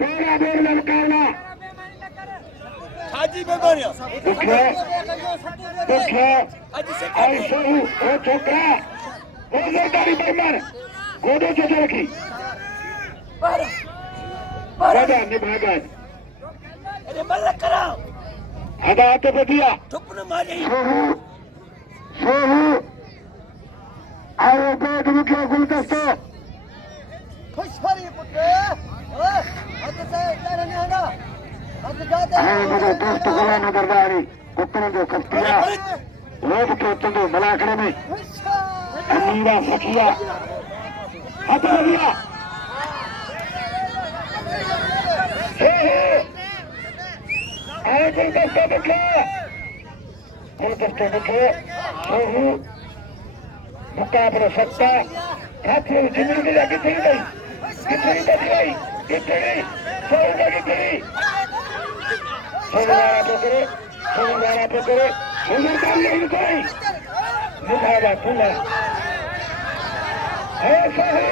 पहला बोल का मुकाबला हाजी बेमानिया बुघ्यो आई सोहू ओ छोकरा ओ जोरदारी बेईमान गोदो जो रखी बाबा निभागन अरे मलखरा आधा तो बदिया थुपन मारी सोहू आओ बैठ बुघ्यो गुलदस्तो खुश भरी पुत्र हद से इतना नहीं होगा हद जाते हैं मुझे दोस्त गुलाम दरबारी कुत्तों जो खस्तिया लोग तो तुम मलाखड़े में अमीरा सखिया हाथ लगिया गुलदस्तो बुघ्यो सोहू मुकाबलो सत्ता हाथ में जिंदगी की जाके चली गई कितनी बच गई कितनी सोहू का कितनी सोहू सुंदरकारी इनको मुखाबा खुला है सोहू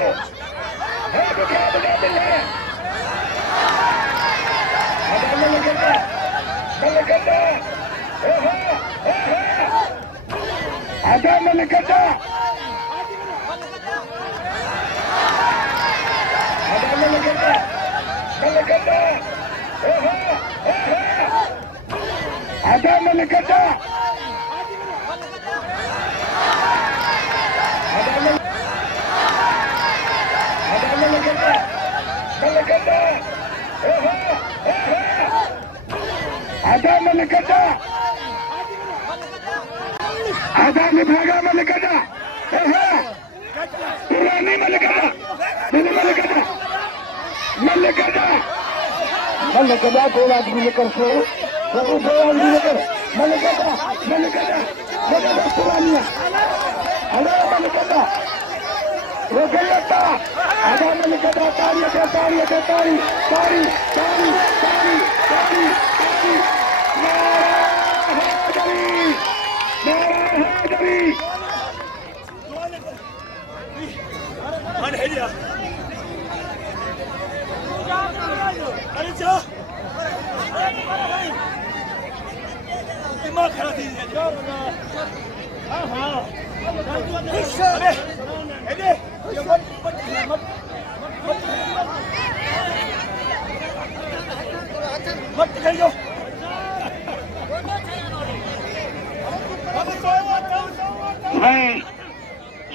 है बुघ्यो बिल्ला आधा मलकता आधा मलकता आधा मलकता आधा निभागा मलकता पुरानी मलकता मलकता दो आदमी लेकर सो दो आदमी लेकर मलकता पुरानिया अरे मलकता वो गलता आधा मलकता तारी दिमाग खराब थी हाँ मत करियो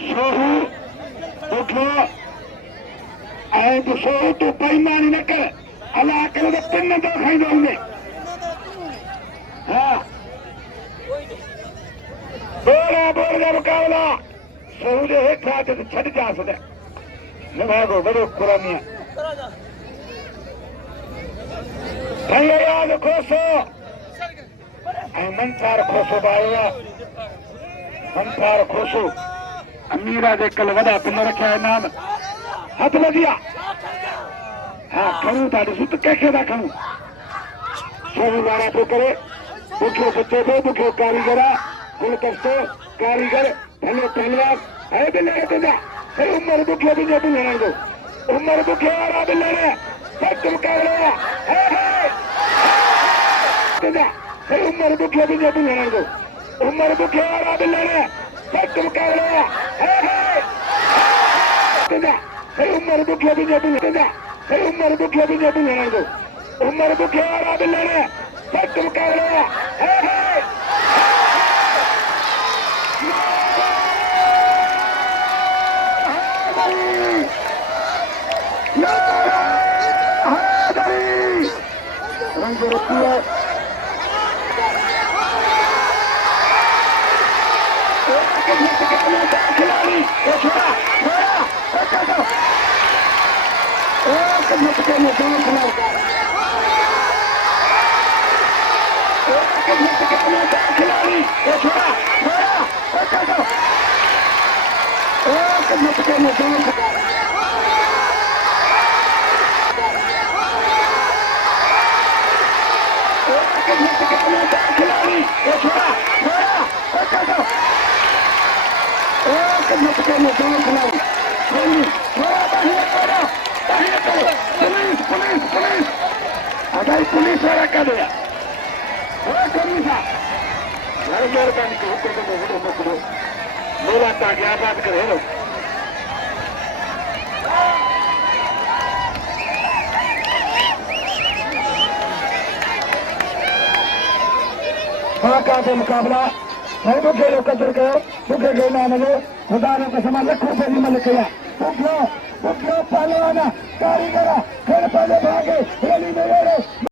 सोहू बुघ्यो ऐं सोहू तूं बेईमानी न कर अलाह करे त पिन तो खाईंदो हूंदे हाँ बोल का मुकाबला सोहू जे हेठि आहे त छॾ जांसि न निभागो वॾो क़ुरानिया भई यादि खोसो ऐं मंसार खोसो बि आयो आहे मंसार खोसो अमीरा जे कल वॾा पिन रखिया इनाम हथ लॻिया हाँ खणूं था ॾिसूं त कंहिंखे था खणूं सोहू वारा पियो करे बुघ्यो बचे पियो बुघ्यो कारीगर आहे गुलदस्तो कारीगर भले पहलवान है बिल्ले तुझा फिर उम्र बुघ्यो तुझे भी लेने दो उम्र बुघ्यो वाला बिल्ले ने सच मुकाबला है तुझा फिर उम्र बुघ्यो तुझे भी लेने दो उम्र बुघ्यो वाला बिल्ले ने सच मुकाबला है तुझा फिर उम्र बुघ्यो तुझे भी तुझा फिर उम्र बुघ्यो तुझे भी लेने दो उम्र बुघ्यो वाला बिल्ले ने सच मुकाबला है रंग रुपये खिलाड़ी पुलिस पुलिस पुलिस अगर पुलिस वाला कर दिया पुलिस मेहरबानी करो मेला ताकि आबाद करे लो का मुकाबला है बुघे जो कदर कयो बुघे जो नाम जो खुदा ने कसम लख रुपए की मल किया बुघयो पहलवान कारीगर फिर पहले भागे रैली में